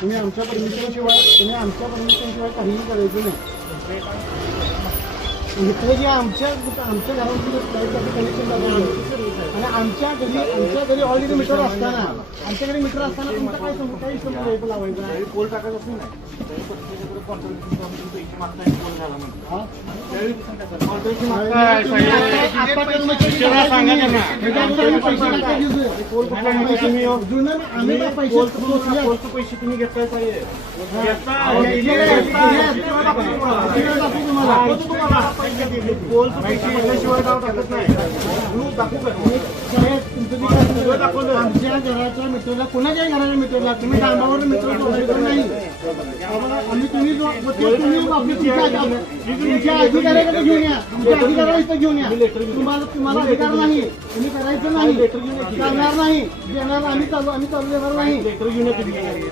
तुम्ही आमच्या परमिशनशिवाय काहीही करायचं नाही. इथे जे आमच्या घरामध्ये कनेक्शन लागलं आणि आमच्या घरी ऑलरेडी मीटर असताना आमच्याकडे मीटर असताना तुमचा काही समजा लावायचा पोल टाकायचं असं नाही. पैसे तुम्ही घेताय पाहिजे शिवाय गाव टाकत नाही. आमच्या घराच्या मीटरला कोणाच्याही घराच्या मीटरला तुम्ही डांबावर मीटर नाही. आम्ही तुम्ही तुमच्या अधिकाऱ्याकडे घेऊन या. तुमच्या अधिकाऱ्याला इथं घेऊन या. तुम्हाला अधिकार नाही. तुम्ही करायचं नाही. करणार नाही. देणार आम्ही चालू देणार नाही.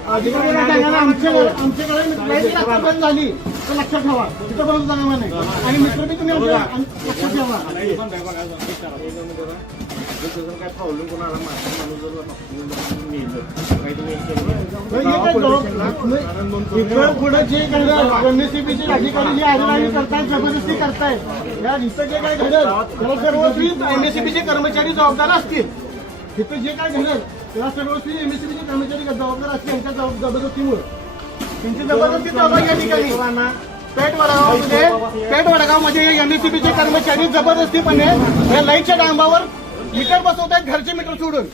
अधिकाऱ्याला आमच्याकडे मीटर बंद झाली तर लक्षात ठेवा. तिथं बंद जाणार नाही. आणि मीटर बी तुम्ही लक्षात ठेवा. काय प्रॉब्लेम कोणाला माणूस पुढे जे एमएससीबीचे अधिकारी जे आरडाणी करतायत जबरदस्ती करतायत या इथं जे काय घडल त्याला सर्वस्वी एमएससीबीचे कर्मचारी जबाबदार असतील. इथं जे काय घडल त्याला सर्वस्वी एमएससीबीचे कर्मचारी जबाबदार असतील. त्यांच्या जबरदस्तीमुळे त्यांची जबरदस्ती चालू आहे या ठिकाणी. पेठ वडगावमध्ये एमएससीबीचे कर्मचारी जबरदस्तीपणे या लाईटच्या डांबावर मीटर बसवत आहेत घरचे मीटर सोडून.